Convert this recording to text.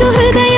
சுகதை